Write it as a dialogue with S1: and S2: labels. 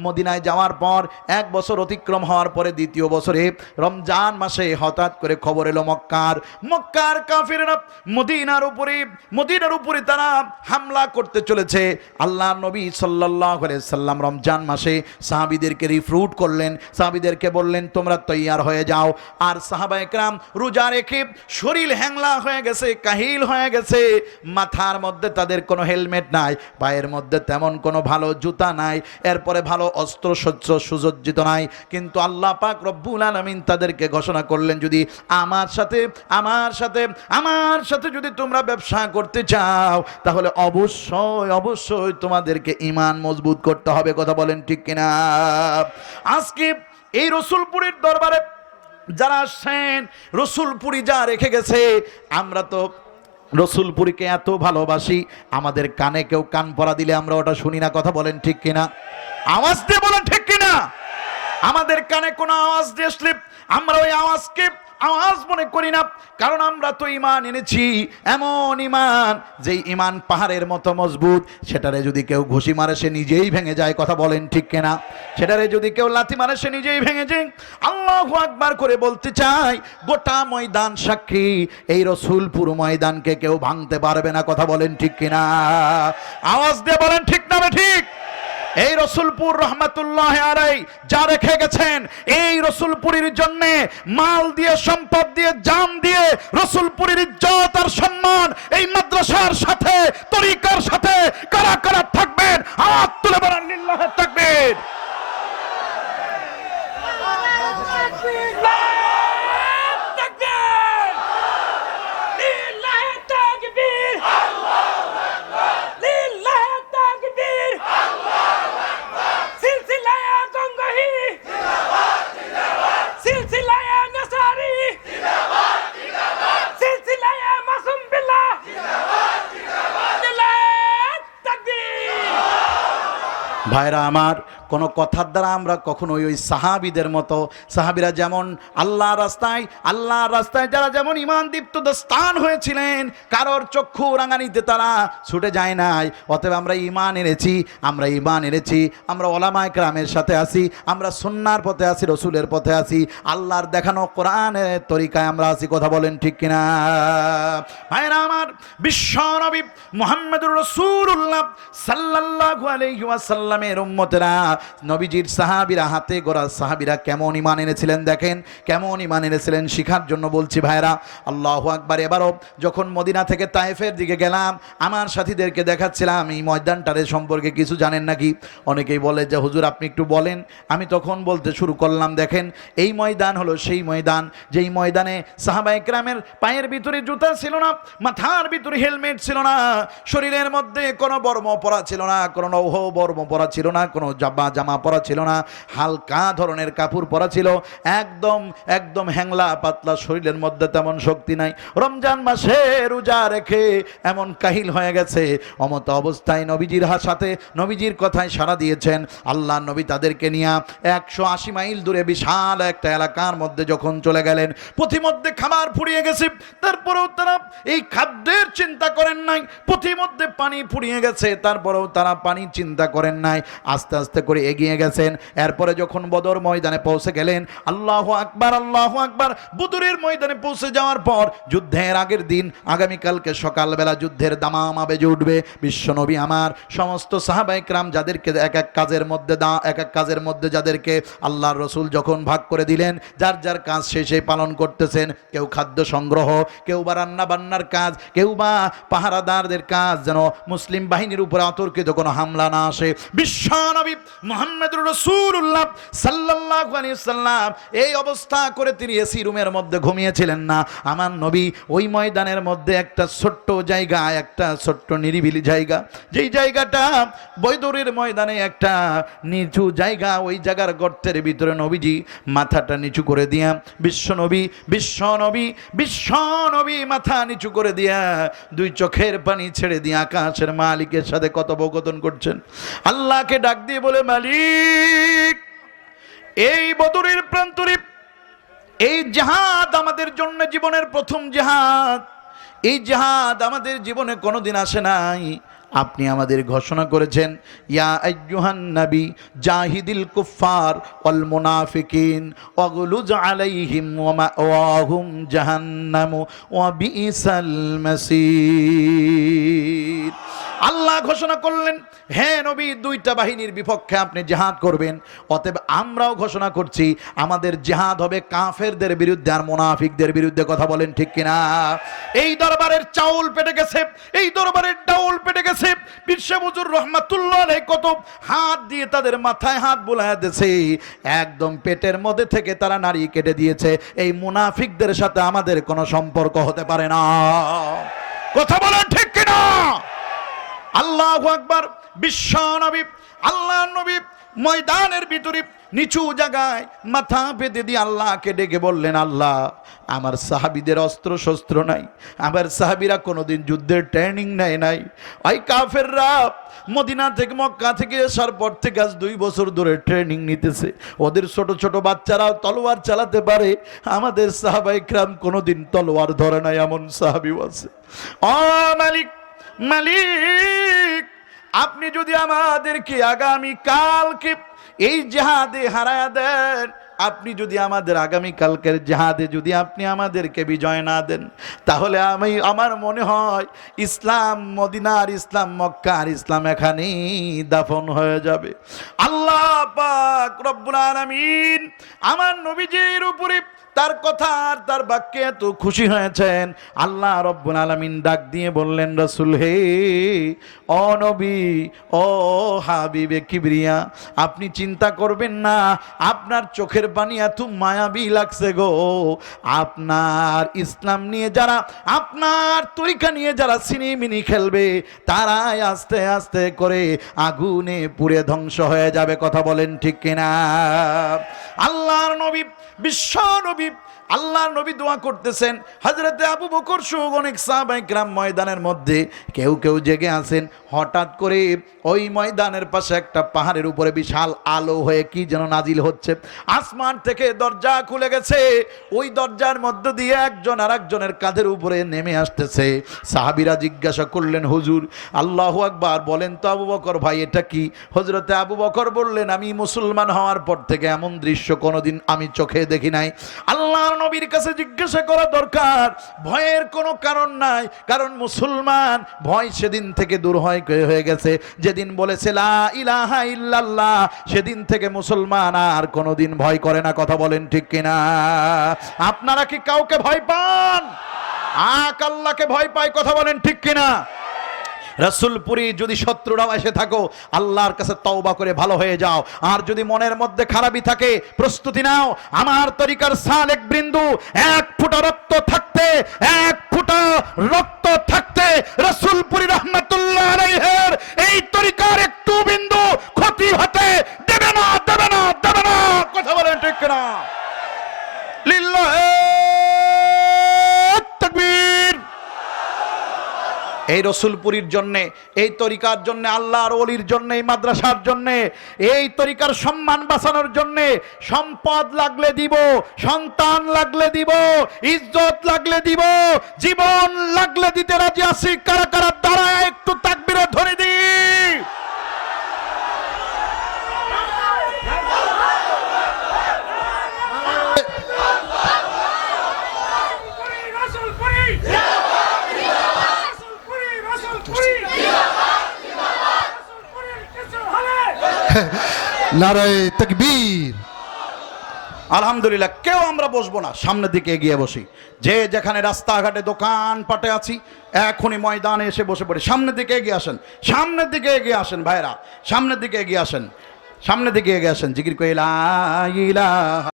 S1: মদিনায় যাওয়ার পর এক বছর অতিক্রম হওয়ার পরে দ্বিতীয় বছরে রমজান মাসে হঠাৎ করে খবর এলো মক্কার। মক্কার কাফিররা মদিনার উপরে মদিনার উপরে তারা হামলা করতে চলেছে। আল্লাহ নবী সাল্লাহ সাল্লাম রমজান মাসে সাহাবিদেরকে রিফ্রুট করলেন। সাহাবিদেরকে বললেন, তোমরা তৈয়ার হয়ে যাও। আর সাহাবা একরাম রোজা রেখে শরীর হ্যাংলা হয়ে গেছে, কাহিল হয়ে গেছে। মাথার মধ্যে তাদের কোনো হেলমেট নাই, পায়ের মধ্যে তেমন কোনো ভালো জুতা নাই। এরপরে ভালো অস্ত্র শস্ত্র সুসজ্জিত নাই। কিন্তু আল্লাহ পাক রব্বুল আলমিন তাদেরকে ঘোষণা করলেন, যদি আমার সাথে আমার সাথে আমার সাথে যদি তোমরা ব্যবসা করতে চাও, তাহলে অবশ্যই অবশ্যই তোমাদেরকে ইমান মজবুত করতে হবে। কথা বলেন ঠিক কিনা? আজকে এই রসুলপুরের দরবারে যারা আসছেন, রসুলপুরি যা রেখে গেছে, আমরা তো রসুলপুরীকে এত ভালোবাসি, আমাদের কানে কেউ কান পরা দিলে আমরা ওটা শুনি না। কথা বলেন ঠিক কিনা? আওয়াজ দিয়ে বলেন, ঠিক কিনা? আমাদের কানে কোনো আওয়াজ দিয়ে স্লিপ আমরা ওই আওয়াজকে আওয়াজ মনে করি না, কারণ আমরা তো ইমান এনেছি, এমন ইমান যে ইমান পাহাড়ের মতো মজবুত, সেটারে যদি কেউ ঘুষি মারে, সে নিজেই ভেঙে যায়, কথা বলেন ঠিক কিনা? সেটারে যদি কেউ লাথি মারে, সে নিজেই ভেঙে যায়। আল্লাহ আকবার করে বলতে চাই, গোটা ময়দান সাক্ষী, এই রসুলপুর ময়দানকে কেউ ভাঙতে পারবে না, কথা বলেন ঠিক কিনা? আওয়াজ দিয়ে বলেন, ঠিক না ঠিক? এই রসুলপুর রহমাতুল্লাহ আলাই যা রেখে গেছেন, এই রসুলপুরীর জন্যে মাল দিয়ে, সম্পদ দিয়ে, জান দিয়ে রসুলপুরীর ইজ্জত আর সম্মান এই মাদ্রাসার সাথে, তরিকার সাথে কারা কারা থাকবেন? হাত তুলে বেড়ান থাকবেন ভাইরা আমার কোনো কথার দ্বারা আমরা কখনোই ওই সাহাবিদের মতো, সাহাবিরা যেমন আল্লাহ রাস্তায় আল্লাহ রাস্তায় যারা যেমন ইমান দীপ্ত স্থান হয়েছিলেন, কারোর চক্ষু রাঙানিতে তারা ছুটে যায় নাই। অতএব আমরা ইমান এনেছি, আমরা ইমান এনেছি, আমরা ওলামায় গ্রামের সাথে আসি আমরা সুন্নার পথে আসি রসুলের পথে আসি আল্লাহর দেখানো কোরআনের তরিকায় আমরা আসি কথা বলেন ঠিক কিনা? ভাইরা আমার, বিশ্ব নবী মোহাম্মদুর রসুল্লাহ সাল্লাল্লাহু আলাইহি ওয়াসাল্লামের উম্মতেরা নবীজির সাহাবীরা, হাতে গোড়া সাহাবীরা কেমন ইমান এনেছিলেন দেখেন? কেমন ইমান এনেছিলেন শিখার জন্য বলছি ভাইরা আল্লাহু আকবার। এবারও যখন মদিনা থেকে তায়েফের দিকে গেলাম, আমার সাথীদেরকে দেখাচ্ছিলাম, এই ময়দানটারে সম্পর্কে কিছু জানেন নাকি? অনেকেই বলে যে, হুজুর, আপনি একটু বলেন। আমি তখন বলতে শুরু করলাম, দেখেন, এই ময়দান হলো সেই ময়দান, যেই ময়দানে সাহাবা একরামের পায়ের ভিতরে জুতা ছিল না, মাথার ভিতরে হেলমেট ছিল না, শরীরের মধ্যে কোনো বর্ম পরা ছিল না, কোনো নৌহ বর্ম পরা ছিল না, কোনো জামা জামা পরা ছিল না, হালকা ধরনের কাপড় পরা ছিল। একদম একদম হ্যাংলা, পাতলা শরীরের মধ্যে তেমন শক্তি নাই। রমজান মাসে রোজা রেখে এমন কাহিল হয়ে গেছে। অমত অবস্থায় নবীজির সাথে নবীজির কথায় সাড়া দিয়েছেন। আল্লাহ নবী তাদেরকে নিয়ে একশো আশি মাইল দূরে বিশাল একটা এলাকার মধ্যে যখন চলে গেলেন, পথিমধ্যে খাবার ফুরিয়ে গেছে। তারপরেও তারা এই খাদ্যের চিন্তা করেন নাই। পথিমধ্যে পানি ফুরিয়ে গেছে। তারপরেও তারা পানি চিন্তা করেন নাই। আস্তে আস্তে করে এগিয়ে গেছেন। এরপরে যখন বদর ময়দানে পৌঁছে গেলেন, আল্লাহ আকবার আল্লাহ আকবার, বুদুরের ময়দানে পৌঁছে যাওয়ার পর যুদ্ধের আগের দিন, আগামীকালকে সকালবেলা যুদ্ধের দামামা বেজে উঠবে। বিশ্বনবী আমার, সমস্ত সাহাবাইকরাম যাদেরকে এক এক কাজের মধ্যে দা, এক এক কাজের মধ্যে যাদেরকে আল্লাহর রসুল যখন ভাগ করে দিলেন, যার যার কাজ সেই পালন করতেছেন। কেউ খাদ্য সংগ্রহ, কেউ বা রান্না বান্নার কাজ, কেউ বা পাহারাদারদের কাজ, যেন মুসলিম বাহিনীর উপরে অতর্কিত কোনো হামলা না আসে। বিশ্বনবী মোহাম্মদুর রসুল্লাহ আলাইহি সাল্লাম এই অবস্থা করে তিনি এসি রুমের মধ্যে ঘুমিয়েছিলেন না। আমার নবী ওই ময়দানের মধ্যে একটা ছোট্ট জায়গা, একটা ছোট্ট নিরিবিলি জায়গা। যেই জায়গাটা বৈদরের ময়দানে একটা নিচু জায়গা, ওই জায়গার গর্তের ভিতরে নবীজি মাথাটা নিচু করে দিয়া, বিশ্ব নবী বিশ্ব নবী বিশ্ব নবী মাথা নিচু করে দিয়া দুই চোখের পানি ছেড়ে দিয়ে আকাশের মালিকের সাথে কথোপকথন করছেন। আল্লাহকে ডাক দিয়ে বলে মালিক। এই বদরের প্রান্তরে, এই জাহাদ আমাদের জন্য জীবনের প্রথম জাহাদ। এই জাহাদ আমাদের জীবনে কোনোদিন আসে নাই। আপনি আমাদের ঘোষণা করেছেন, ইয়া আইয়ুহান নবী, জাহিদিল কুফার ওয়াল মুনাফিকিন ওয়াগলুজ আলাইহিম ওয়া মাওয়াহুম জাহান্নাম ওয়া বিইসাল মাসির আল্লাহ ঘোষণা করলেন হ্যাঁ নবী, দুইটা বাহিনীর বিপক্ষে আপনি জেহাদ করবেন। অতএব আমরাও ঘোষণা করছি, আমাদের জেহাদ হবে কাফেরদের বিরুদ্ধে আর মুনাফিকদের বিরুদ্ধে কথা বলেন ঠিক কিনা? এই দরবারের চাউল পেটে গেছে, এই দরবারের ডাউল পেটে গেছে। বিশ্বমজুর রহমাতুল্লাহ কত হাত দিয়ে তাদের মাথায় হাত বুলায় দিয়েছে একদম পেটের মধ্যে থেকে তারা নারী কেটে দিয়েছে। এই মুনাফিকদের সাথে আমাদের কোনো সম্পর্ক হতে পারে না। কথা বলেন ঠিক কিনা? আল্লাহ আকবার, বিশ্ব নবী আল্লাহ নবী ময়দানের ভিতরে নিচু জায়গায় মাথা পেতে দিয়ে আল্লাহকে ডেকে বললেন, আল্লাহ, আমার সাহাবিদের অস্ত্র শস্ত্র নাই, আমার সাহাবিরা কোনোদিন যুদ্ধের ট্রেনিং নেয় নাই। ওই কাফেররা মদিনা থেকে মক্কা থেকে আসার পর থেকে আজ দুই বছর ধরে ট্রেনিং নিতেছে। ওদের ছোট ছোট বাচ্চারাও তলোয়ার চালাতে পারে। আমাদের সাহাবাই ক্রাম কোনোদিন তলোয়ার ধরে নাই, এমন সাহাবিও আছে। ও মালিক মালিক, আপনি যদি আমাদেরকে আগামী কালকে এই জেহাদে হারায় দেন, আপনি যদি আমাদের আগামী কালকের জেহাদে যদি আপনি আমাদেরকে বিজয় না দেন, তাহলে আমি, আমার মনে হয় ইসলাম, মদিনার ইসলাম, মক্কার ইসলাম এখানেই দাফন হয়ে যাবে। আল্লাহ পাক রব্বুল আলামিন আমার নবীজির উপরে তার কথা আর তার বাক্যে এত খুশি হয়েছেন। আল্লাহ রব্বুল আলামিন ডাক দিয়ে বললেন, রসুল হে, ও নবী, ও হাবিবে কিবরিয়া, আপনি চিন্তা করবেন না, আপনার চোখের পানি এত মায়াবী লাগছে গো। আপনার ইসলাম নিয়ে যারা, আপনার তরিকা নিয়ে যারা সিনেমিনি খেলবে, তারাই আস্তে আস্তে করে আগুনে পুড়ে ধ্বংস হয়ে যাবে। কথা বলেন ঠিক কিনা? আল্লাহর নবী বিশ্ব আল্লাহর নবী দোয়া করতেছেন। হজরতে আবু বকর সুগ অনেক সাহাবাই গ্রাম ময়দানের মধ্যে কেউ কেউ জেগে আছেন। হঠাৎ করে ওই ময়দানের পাশে একটা পাহাড়ের উপরে বিশাল আলো হয়ে কি যেন নাজিল হচ্ছে। আসমান থেকে দরজা খুলে গেছে। ওই দরজার মধ্য দিয়ে একজন আর একজনের কাঁধের উপরে নেমে আসতেছে। সাহাবিরা জিজ্ঞাসা করলেন, হুজুর, আল্লাহ আকবার, বলেন তো আবু বকর ভাই, এটা কি? হজরতে আবু বকর বললেন, আমি মুসলমান হওয়ার পর থেকে এমন দৃশ্য কোনোদিন আমি চোখে দেখি নাই। আল্লাহর নবীর কাছে জিজ্ঞাসা করা দরকার। ভয়ের কোনো কারণ নাই, কারণ মুসলমান ভয় সেদিন থেকে দূর হয় হয়ে গেছে। যেদিন বলেছে, লা ইলাহা ইল্লাল্লাহ সেদিন থেকে মুসলমান আর কোনোদিন ভয় করে না। কথা বলেন ঠিক কিনা? আপনারা কি কাউকে ভয় পান? আক আল্লাহকে ভয় পায়, কথা বলেন ঠিক কিনা? রসুলপুরি যদি শত্রুরাও এসে থাকো, আল্লাহর কাছে তওবা করে ভালো হয়ে যাও। আর যদি মনের মধ্যে খারাপই থাকে, প্রস্তুতি নাও। আমার তরিকার সাল এক বৃন্দু, এক ফুটা রক্ত থাকতে, এক ফুটা রক্ত থাকতে রসুলপুরি রহমতুল্লাহ এই তরিকার একটু বিন্দু ক্ষতি হতে দেবে না দেবে না দেবে না কথা বলেন ঠিক না লিল্লাহে তাকবীর এই রসুলপুরীর জন্যে, এই তরিকার জন্যে, আল্লাহর অলির জন্য, এই মাদ্রাসার জন্যে, এই তরিকার সম্মান বাঁচানোর জন্যে সম্পদ লাগলে দিব, সন্তান লাগলে দিব, ইজ্জত লাগলে দিব, জীবন লাগলে দিতে রাজি আসি কারা কারা দাঁড়ায় একটু তাকবিরে ধরে দি
S2: রসুলপুরি রসুলপুরি রসুলপুরি রসুলপুরির কিছু হলে
S1: আলহামদুলিল্লাহ, কেউ আমরা বসবো না, সামনের দিকে এগিয়ে বসি। যে যেখানে রাস্তাঘাটে, দোকান পাটে আছি, এখনই ময়দানে এসে বসে পড়ি। সামনের দিকে এগিয়ে আসেন, সামনের দিকে এগিয়ে আসেন ভাইরা, সামনের দিকে এগিয়ে আসেন, সামনের দিকে এগিয়ে আসেন। জিগির কইলা